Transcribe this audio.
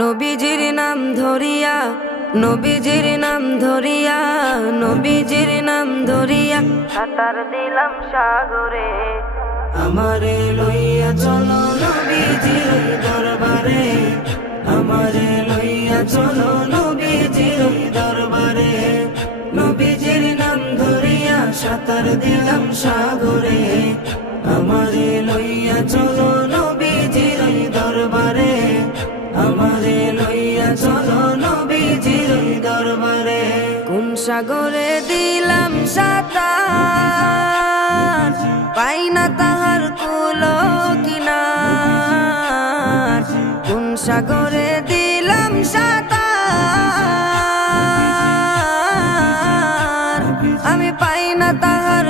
নবীজির নাম ধরিয়া, নবীজির নাম ধরিয়া, নবীজির নাম ধরিয়া সাঁতার দিলাম সাগরে। আমারে লইয়া চলো নবীজির দরবারে, আমারে লইয়া চলো নবীজির দরবারে। নবীজির নাম ধরিয়া সাঁতার দিলাম সাগরে, আমারে লইয়া চলো নবীজির দরবারে, আমারে লইয়া চলো নবীজির দরবারে। কোন সাগরে দিলাম সাঁতার, পাই না তাহার কুলো কিনার। কোন সাগরে দিলাম সাঁতার, আমি পাই না তাহার